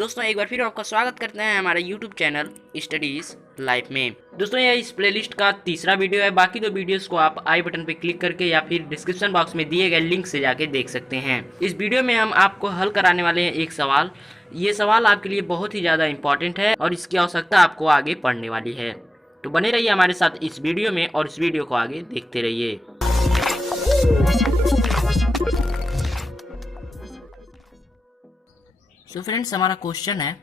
दोस्तों एक बार फिर आपका स्वागत करते हैं हमारे YouTube चैनल स्टडीज लाइफ में। दोस्तों यह इस प्लेलिस्ट का तीसरा वीडियो है। बाकी दो वीडियोस को आप आई बटन पर क्लिक करके या फिर डिस्क्रिप्शन बॉक्स में दिए गए लिंक से जाके देख सकते हैं। इस वीडियो में हम आपको हल कराने वाले हैं एक सवाल। ये सवाल आपके लिए बहुत ही ज़्यादा इंपॉर्टेंट है और इसकी आवश्यकता आपको आगे पढ़ने वाली है। तो बने रहिए हमारे साथ इस वीडियो में और इस वीडियो को आगे देखते रहिए। सो फ्रेंड्स, हमारा क्वेश्चन है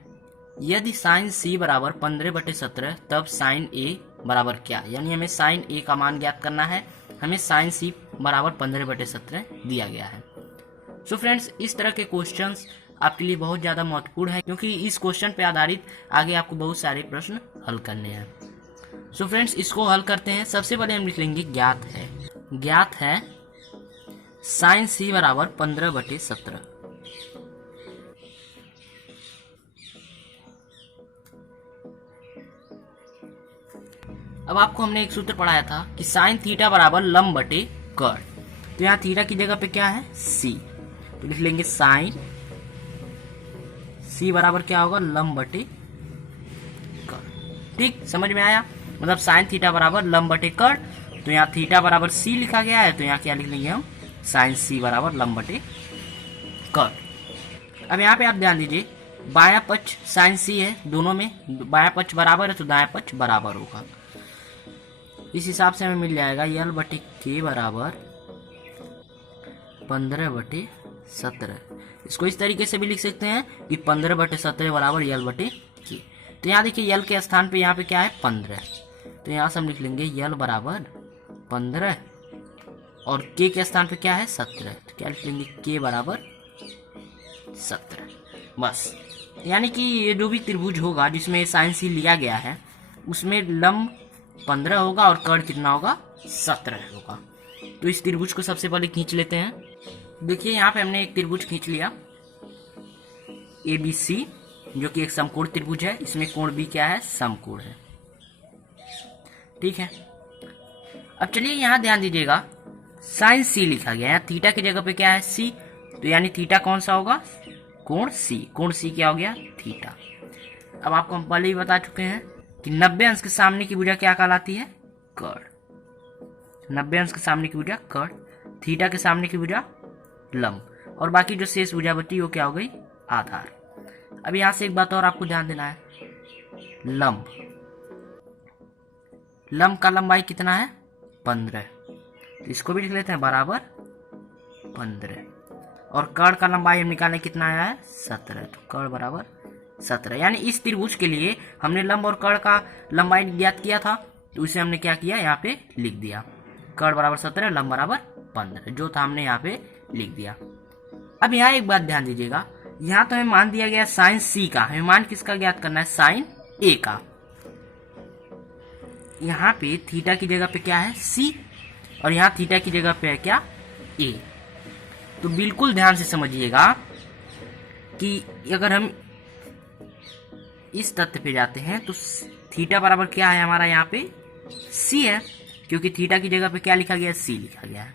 यदि साइन सी बराबर 15/17 तब साइन ए बराबर क्या। यानी हमें साइन ए का मान ज्ञात करना है। हमें साइन सी बराबर 15/17 दिया गया है। सो फ्रेंड्स, इस तरह के क्वेश्चंस आपके लिए बहुत ज़्यादा महत्वपूर्ण है क्योंकि इस क्वेश्चन पे आधारित आगे आपको बहुत सारे प्रश्न हल करने हैं। सो फ्रेंड्स, इसको हल करते हैं। सबसे पहले हम लिख लेंगे ज्ञात है साइन सी बराबर 15/17। अब आपको हमने एक सूत्र पढ़ाया था कि साइन थीटा बराबर लंब बटे कर्ण। तो यहाँ थीटा की जगह पे क्या है, सी। तो लिख लेंगे साइन सी बराबर क्या होगा, लंब बटे कर्ण। ठीक, समझ में आया। मतलब साइन थीटा बराबर लंब बटे कर्ण। तो यहाँ थीटा बराबर सी लिखा गया है, तो यहाँ क्या लिख लेंगे हम, साइन सी बराबर लंब बटे कर्ण। अब यहाँ पे आप ध्यान दीजिए, बायां पक्ष साइन सी है, दोनों में बायां पक्ष बराबर है तो दायां पक्ष बराबर होगा। इस हिसाब से हमें मिल जाएगा यल बटे के बराबर 15/17। इसको इस तरीके से भी लिख सकते हैं कि 15/17 बराबर यल बटे के। तो यहाँ देखिए यल के स्थान पे यहाँ पे क्या है, 15। तो यहाँ से हम लिख लेंगे यल बराबर 15 और के के स्थान पे क्या है, 17। तो क्या लिख लेंगे, के बराबर 17। बस, यानी कि ये जो भी त्रिभुज होगा जिसमें साइन सी लिया गया है उसमें लंब 15 होगा और कर्ण कितना होगा, 17 होगा। तो इस त्रिभुज को सबसे पहले खींच लेते हैं। देखिए यहाँ पे हमने एक त्रिभुज खींच लिया ABC, जो कि एक समकोण त्रिभुज है। इसमें कोण भी क्या है, समकोण है। ठीक है, अब चलिए यहाँ ध्यान दीजिएगा, साइन सी लिखा गया है, थीटा की जगह पे क्या है, सी। तो यानी थीटा कौन सा होगा, कोण सी। कोण सी क्या हो गया, थीटा। अब आपको हम पहले ही बता चुके हैं कि 90 अंश के सामने की भुजा क्या कहलाती है, कर्ण। 90 अंश के सामने की भुजा कर्ण, थीटा के सामने की भुजा लंब, और बाकी जो शेष भुजा बची वो क्या हो गई, आधार। अब यहां से एक बात और आपको ध्यान देना है, लंब का लंबाई कितना है, 15। तो इसको भी लिख लेते हैं बराबर 15। और कर्ण का लंबाई हम निकालें कितना आया है, 17। तो कर्ण बराबर 17। यानी इस त्रिभुज के लिए हमने लंब और कर्ण का लंबाई ज्ञात किया था, तो उसे हमने क्या किया, यहाँ पे लिख दिया। कर्ण बराबर 17, लंब बराबर 15, जो था हमने यहाँ पे लिख दिया। अब यहाँ एक बात ध्यान दीजिएगा, यहाँ तो हमें मान दिया गया साइन सी का, हमें मान किसका ज्ञात करना है, साइन ए का। यहाँ पे थीटा की जगह पे क्या है, सी, और यहाँ थीटा की जगह पे है क्या, ए। तो बिल्कुल ध्यान से समझिएगा कि अगर हम इस तथ्य पे जाते हैं तो थीटा बराबर क्या है हमारा, यहाँ पे सी है, क्योंकि थीटा की जगह पे क्या लिखा गया है, सी लिखा गया है।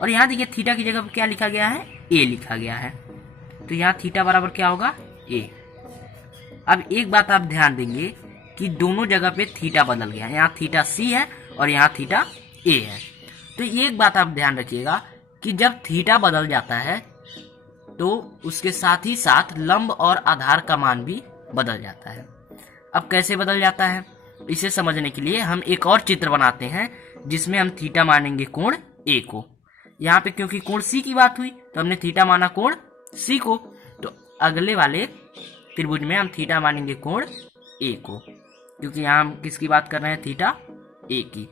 और यहाँ देखिए थीटा की जगह पे क्या लिखा गया है, ए लिखा गया है। तो यहाँ थीटा बराबर क्या होगा, ए। अब एक बात आप ध्यान देंगे कि दोनों जगह पे थीटा बदल गया, यहाँ थीटा सी है और यहाँ थीटा ए है। तो एक बात आप ध्यान रखिएगा कि जब थीटा बदल जाता है तो उसके साथ ही साथ लंब और आधार का मान भी बदल जाता है। अब कैसे बदल जाता है, इसे समझने के लिए हम एक और चित्र बनाते हैं जिसमें हम थीटा मानेंगे कोण ए को। यहाँ पे क्योंकि कोण सी की बात हुई तो हमने थीटा माना कोण सी को, तो अगले वाले त्रिभुज में हम थीटा मानेंगे कोण ए को, क्योंकि यहाँ हम किसकी बात कर रहे हैं, थीटा ए की।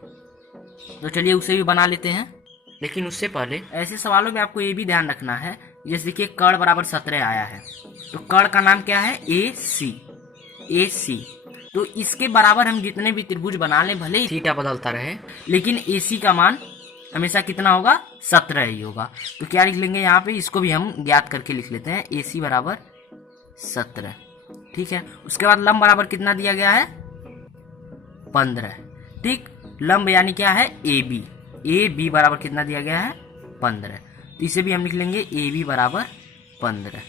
तो चलिए उसे भी बना लेते हैं। लेकिन उससे पहले ऐसे सवालों में आपको ये भी ध्यान रखना है, जैसे देखिए कर्ण बराबर 17 आया है, तो कर्ण का नाम क्या है, ए सी। तो इसके बराबर हम जितने भी त्रिभुज बना लें, भले ही थीटा बदलता रहे, लेकिन ए सी का मान हमेशा कितना होगा, 17 ही होगा। तो क्या लिख लेंगे यहाँ पे, इसको भी हम ज्ञात करके लिख लेते हैं, ए सी बराबर 17। ठीक है, उसके बाद लंब बराबर कितना दिया गया है, 15। ठीक, लंब यानी क्या है, ए बी बराबर कितना दिया गया है, 15। तो इसे भी हम लिख लेंगे ए बी बराबर 15।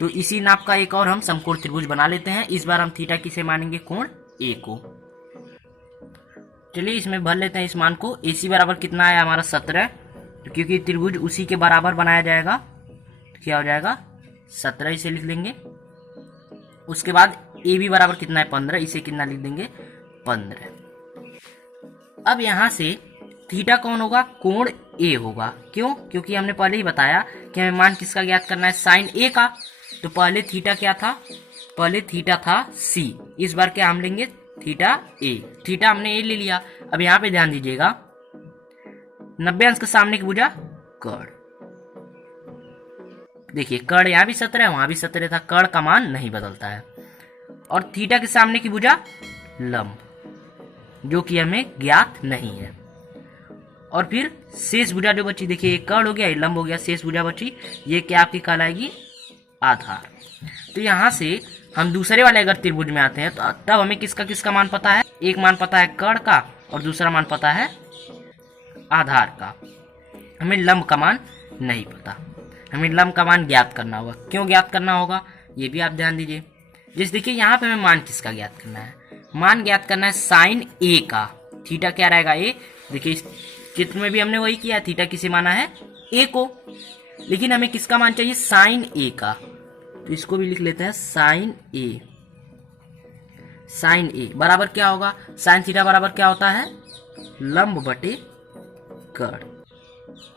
तो इसी नाप का एक और हम समकोण त्रिभुज बना लेते हैं। इस बार हम थीटा किसे मानेंगे, कोण ए को। चलिए इसमें भर लेते हैं इस मान को। AC बराबर कितना आया हमारा 17, तो क्योंकि त्रिभुज उसी के बराबर बनाया जाएगा तो क्या हो जाएगा 17, इसे लिख लेंगे। उसके बाद AB बराबर कितना है 15, इसे कितना लिख देंगे 15। अब यहां से थीटा कौन होगा, कोण A होगा। क्यों, क्योंकि हमने पहले ही बताया कि हमें मान किसका ज्ञात करना है, साइन A का। तो पहले थीटा क्या था, पहले थीटा था C, इस बार क्या हम लेंगे थीटा A। थीटा हमने A ले लिया। अब यहाँ पे ध्यान दीजिएगा 90 अंश के सामने की भुजा कर्ण। देखिए कर्ण यहाँ भी 17 है, वहां भी 17 था, कर्ण का मान नहीं बदलता है। और थीटा के सामने की भुजा लंब, जो कि हमें ज्ञात नहीं है। और फिर शेष भुजा जो बची, देखिए एक कर्ण हो गया, एक लंब हो गया, शेष भुजा बची, ये क्या आपकी कहलाएगी आधार। तो यहां से हम दूसरे वाले अगर त्रिभुज में आते हैं तो तब हमें किसका किसका मान पता है, एक मान पता है कर्ण का और दूसरा मान पता है आधार का। हमें लंब का मान नहीं पता, हमें लंब का मान ज्ञात करना होगा। क्यों ज्ञात करना होगा ये भी आप ध्यान दीजिए। जैसे देखिए यहाँ पे हमें मान किसका ज्ञात करना है, मान ज्ञात करना है साइन A का। थीटा क्या रहेगा A, देखिए इस चित्र में भी हमने वही किया, थीटा किसे माना है A को, लेकिन हमें किसका मान चाहिए साइन A का। तो इसको भी लिख लेते हैं साइन A। साइन A बराबर क्या होगा, साइन थीटा बराबर क्या होता है लंब बटे कर्ण।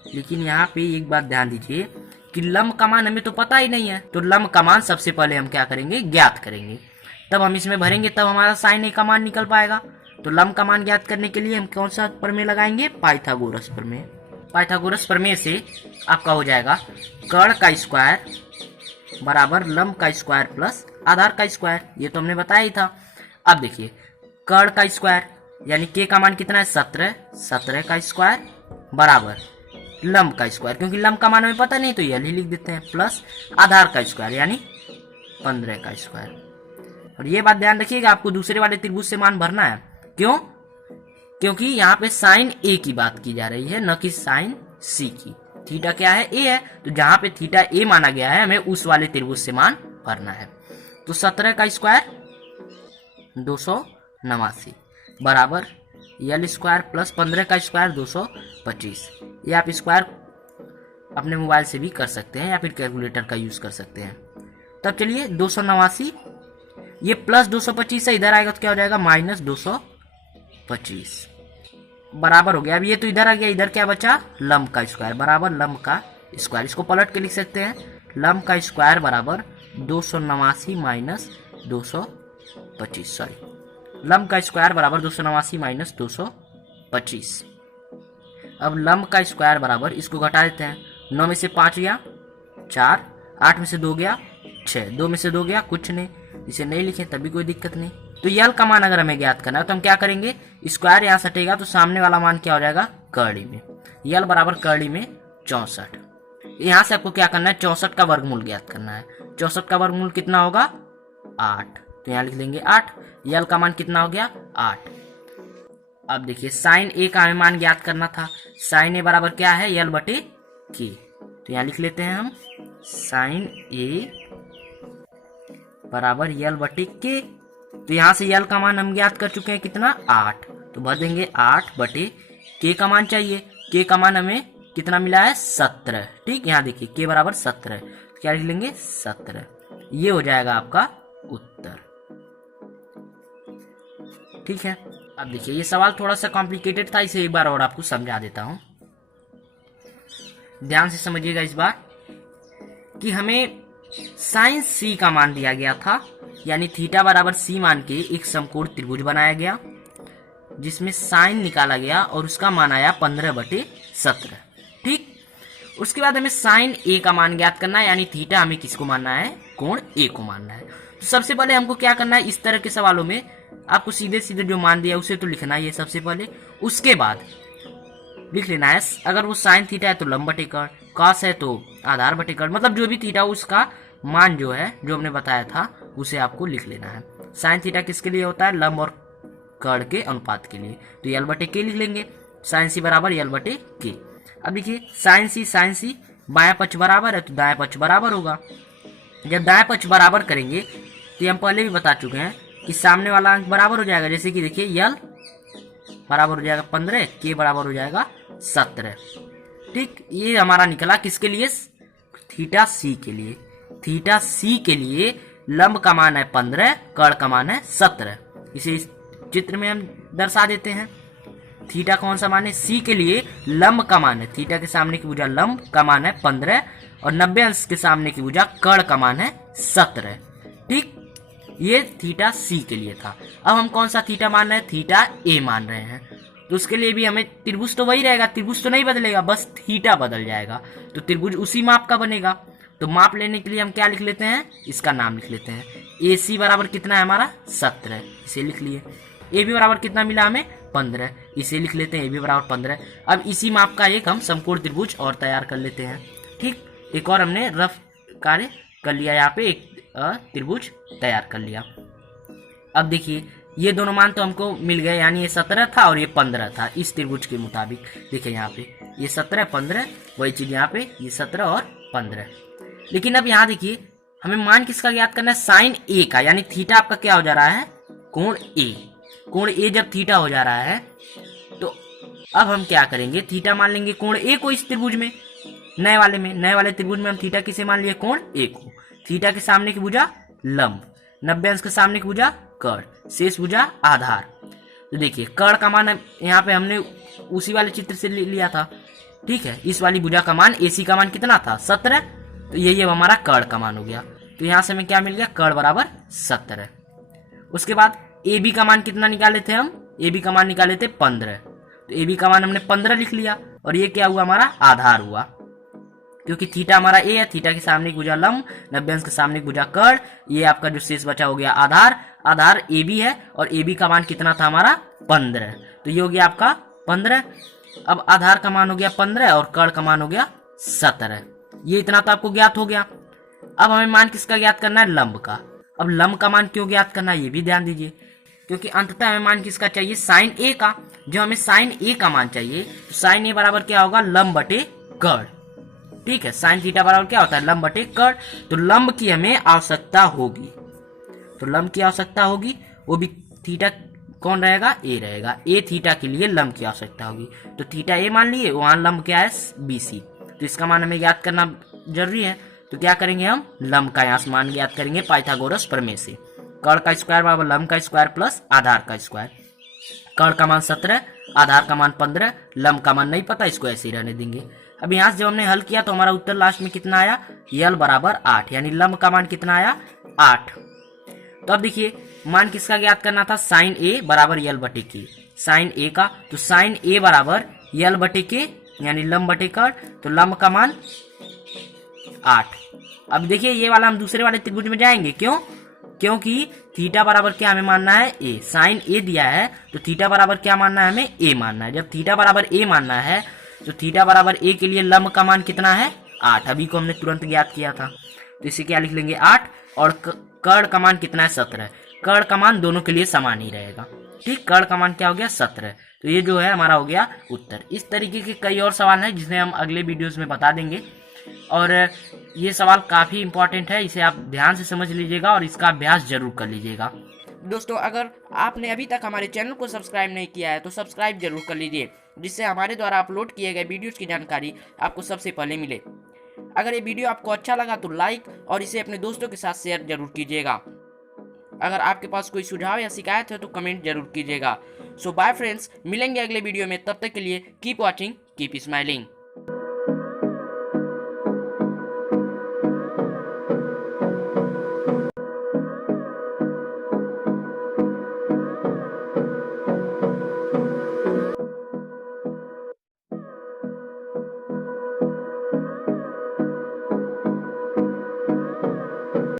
लेकिन यहाँ पे एक बात ध्यान दीजिए कि लंब का मान हमें तो पता ही नहीं है, तो लंब का मान सबसे पहले हम क्या करेंगे ज्ञात करेंगे, तब हम इसमें भरेंगे, तब हमारा साइन A का मान निकल पाएगा। तो लंब का मान ज्ञात करने के लिए हम कौन सा प्रमेय लगाएंगे, पाइथागोरस प्रमेय। पाइथागोरस प्रमेय से आपका हो जाएगा कर्ण का स्क्वायर बराबर लंब का स्क्वायर प्लस आधार का स्क्वायर, ये तो हमने बताया ही था। अब देखिए कर्ण का स्क्वायर यानी के का मान कितना है 17, 17 का स्क्वायर बराबर लंब का स्क्वायर, क्योंकि लंब का मान हमें पता नहीं तो ये लिख देते हैं, प्लस आधार का स्क्वायर यानी 15 का स्क्वायर। और ये बात ध्यान रखिएगा आपको दूसरे वाले त्रिभुज से मान भरना है। क्यों, क्योंकि यहाँ पे साइन A की बात की जा रही है, न कि साइन C की। थीटा क्या है A है, तो जहां पे थीटा A माना गया है हमें उस वाले त्रिभुज से मान भरना है। तो 17 का स्क्वायर 289 बराबर यल स्क्वायर प्लस 15 का स्क्वायर 225। ये आप स्क्वायर अपने मोबाइल से भी कर सकते हैं या फिर कैलकुलेटर का यूज कर सकते हैं। तब चलिए 289 ये प्लस 225 से इधर आएगा तो क्या हो जाएगा माइनस 225 बराबर हो गया। अब ये तो इधर आ गया, इधर क्या बचा लंब का स्क्वायर बराबर लंब का स्क्वायर। इसको पलट के लिख सकते हैं, लंब का स्क्वायर बराबर 289 माइनस 225, सॉरी लंब का स्क्वायर बराबर 289 माइनस 225। अब लंब का स्क्वायर बराबर, इसको घटा देते हैं, 9 में से 5 गया 4, 8 में से 2 गया 6, 2 में से 2 गया कुछ नहीं, इसे नहीं लिखे तभी कोई दिक्कत नहीं। तो यल का मान अगर हमें ज्ञात करना है तो हम क्या करेंगे, स्क्वायर यहाँ सटेगा तो सामने वाला मान क्या हो जाएगा कर्ली में, यल बराबर कर्ली में 64। यहाँ से आपको क्या करना है 64 का वर्गमूल ज्ञात करना है। 64 का वर्गमूल कितना होगा 8, तो यहाँ लिख लेंगे 8। यल का मान कितना हो गया 8। अब देखिए साइन A का हमें मान ज्ञात करना था, साइन A बराबर क्या है यल बटे के, तो यहाँ लिख लेते हैं हम साइन A बराबर यल बटे के। तो यहाँ से यल का मान हम ज्ञात कर चुके हैं कितना 8, तो भर देंगे 8 बटे के का मान चाहिए, के का मान हमें कितना मिला है 17। ठीक, यहाँ देखिए के बराबर 17, तो क्या लिख लेंगे 17, ये हो जाएगा आपका उत्तर। ठीक है, अब देखिए ये सवाल थोड़ा सा कॉम्प्लिकेटेड था, इसे एक बार और आपको समझा देता हूं, ध्यान से समझिएगा इस बार कि हमें साइन C का मान दिया गया था, यानी थीटा बराबर C मान के एक समकोण त्रिभुज बनाया गया जिसमें साइन निकाला गया और उसका मान आया 15/17। ठीक, उसके बाद हमें साइन A का मान ज्ञात करना है, यानी थीटा हमें किसको मानना है कोण A को मानना है। तो सबसे पहले हमको क्या करना है, इस तरह के सवालों में आपको सीधे सीधे जो मान दिया उसे तो लिखना है सबसे पहले, उसके बाद लिख लेना है अगर वो साइन थीटा है तो लंब बटे कर्ण, कॉस है तो आधार बटे कर्ण, मतलब जो भी थीटा उसका मान जो है जो हमने बताया था उसे आपको लिख लेना है। साइन थीटा किसके लिए होता है लंब और कर्ण के अनुपात के लिए, तो यल बटे के लिख लेंगे, साइन C बराबर यल बटे के। अब देखिए साइन C बायां पक्ष बराबर है तो दायां पक्ष बराबर होगा, जब दाएं पक्ष बराबर करेंगे तो ये हम पहले भी बता चुके हैं कि सामने वाला अंक बराबर हो जाएगा। जैसे कि देखिए यल बराबर हो जाएगा 15, के बराबर हो जाएगा 17। ठीक, ये हमारा निकला किसके लिए? थीटा सी के लिए। थीटा सी के लिए लंब का मान है 15, कर्ण का मान है 17। इसे इस चित्र में हम दर्शा देते हैं। थीटा कौन सा मान है? सी के लिए लंब का मान है, थीटा के सामने की भुजा लंब का मान है 15 और 90 अंश के सामने की भुजा कर्ण का मान है 17। ठीक, ये थीटा सी के लिए था। अब हम कौन सा थीटा मान रहे हैं? थीटा ए मान रहे हैं। तो उसके लिए भी हमें त्रिभुज तो वही रहेगा, त्रिभुज तो नहीं बदलेगा, बस थीटा बदल जाएगा। तो त्रिभुज उसी माप का बनेगा। तो माप लेने के लिए हम क्या लिख लेते हैं? इसका नाम लिख लेते हैं। ए सी बराबर कितना है हमारा? 17, इसे लिख लिए। ए बी बराबर कितना मिला हमें? 15, इसे लिख लेते हैं। ए बी बराबर 15। अब इसी माप का एक हम समकोण त्रिभुज और तैयार कर लेते हैं। ठीक, एक और हमने रफ कार्य कर लिया, यहाँ पे एक त्रिभुज तैयार कर लिया। अब देखिए ये दोनों मान तो हमको मिल गए, यानी ये 17 था और ये 15 था इस त्रिभुज के मुताबिक। देखिए यहाँ पे ये 17 15, वही चीज यहाँ पे ये 17 और 15। लेकिन अब यहाँ देखिए हमें मान किसका ज्ञात करना है? साइन ए का, यानी थीटा आपका क्या हो जा रहा है? कोण ए। कोण ए जब थीटा हो जा रहा है तो अब हम क्या करेंगे? थीटा मान लेंगे कोण ए को इस त्रिभुज में, नए वाले त्रिभुज में हम थीटा किसे मान लिए? कोण ए को। थीटा के सामने की भुजा लंब, 90 अंश के सामने की भुजा कर्ण, शेष भुजा आधार। तो देखिए कर्ण का मान यहाँ पे हमने उसी वाले चित्र से लिया था। ठीक है, इस वाली भुजा का मान एसी का मान कितना था? 17। तो यही अब हमारा कर्ण का मान हो गया। तो यहाँ से हमें क्या मिल गया? कर्ण बराबर 17। उसके बाद ए बी का मान कितना निकाले थे हम? ए बी का मान निकाले थे 15। तो ए बी का मान हमने 15 लिख लिया और ये क्या हुआ? हमारा आधार हुआ, क्योंकि थीटा हमारा ए है, थीटा के सामने की भुजा लंब, 90 अंश के सामने की भुजा कर्ण, ये आपका जो शेष बचा हो गया आधार। आधार ए बी है और ए बी का मान कितना था हमारा? 15। तो ये हो गया आपका 15। अब आधार का मान हो गया 15 और कर्ण का मान हो गया 17। ये इतना तो आपको ज्ञात हो गया। अब हमें मान किसका ज्ञात करना है? लंब का। अब लंब का मान क्यों ज्ञात करना है ये भी ध्यान दीजिए, क्योंकि अंततः हमें मान किसका चाहिए? साइन ए का। जो हमें साइन ए का मान चाहिए तो साइन ए बराबर क्या होगा? लंब बटे कर्ण। ठीक है, साइन थीटा बराबर क्या होता है? लंब बटे कर्ण। तो लंब की हमें आवश्यकता होगी, तो लंब की आवश्यकता होगी, वो भी थीटा कौन रहेगा? ए रहेगा। ए थीटा के लिए लंब की आवश्यकता होगी। तो थीटा ए मान लिए, वहां लंब क्या है? B C. तो इसका मान हमें ज्ञात करना जरूरी है। तो क्या करेंगे हम? लंब का यहाँ से मान ज्ञात करेंगे पाइथागोरस प्रमेय से। कर्ण का स्क्वायर बराबर लंब का स्क्वायर प्लस आधार का स्क्वायर। कर्ण का मान 17, आधार का मान 15, लंब का मान नहीं पता, इसको ऐसे ही रहने देंगे। अब यहाँ से जब हमने हल किया तो हमारा उत्तर लास्ट में कितना आया? यल बराबर 8, यानी लंब का मान कितना आया? 8। तो अब देखिए मान किसका ज्ञात करना था? साइन ए बराबर यल बटे के। साइन ए का, तो साइन ए बराबर यल बटे के, यानी लंब बटे कर्ण। तो लंब का मान 8। अब देखिए ये वाला हम दूसरे वाले त्रिभुज में जाएंगे, क्यों? क्योंकि थीटा बराबर क्या हमें मानना है? ए। साइन ए दिया है तो थीटा बराबर क्या मानना है? हमें ए मानना है। जब थीटा बराबर ए मानना है तो थीटा बराबर ए के लिए लंब का मान कितना है? 8। अभी को हमने तुरंत ज्ञात किया था, तो इसे क्या लिख लेंगे? 8। और कर्ण का मान कितना है? 17। कर्ण का मान दोनों के लिए समान ही रहेगा। ठीक, कर्ण का मान क्या हो गया? 17। तो ये जो है हमारा हो गया उत्तर। इस तरीके के कई और सवाल हैं जिन्हें हम अगले वीडियोस में बता देंगे, और ये सवाल काफी इंपॉर्टेंट है, इसे आप ध्यान से समझ लीजिएगा और इसका अभ्यास जरूर कर लीजिएगा। दोस्तों, अगर आपने अभी तक हमारे चैनल को सब्सक्राइब नहीं किया है तो सब्सक्राइब जरूर कर लीजिए, जिससे हमारे द्वारा अपलोड किए गए वीडियोस की जानकारी आपको सबसे पहले मिले। अगर ये वीडियो आपको अच्छा लगा तो लाइक और इसे अपने दोस्तों के साथ शेयर जरूर कीजिएगा। अगर आपके पास कोई सुझाव या शिकायत है तो कमेंट जरूर कीजिएगा। सो बाय फ्रेंड्स, मिलेंगे अगले वीडियो में। तब तक के लिए कीप वॉचिंग, कीप स्माइलिंग।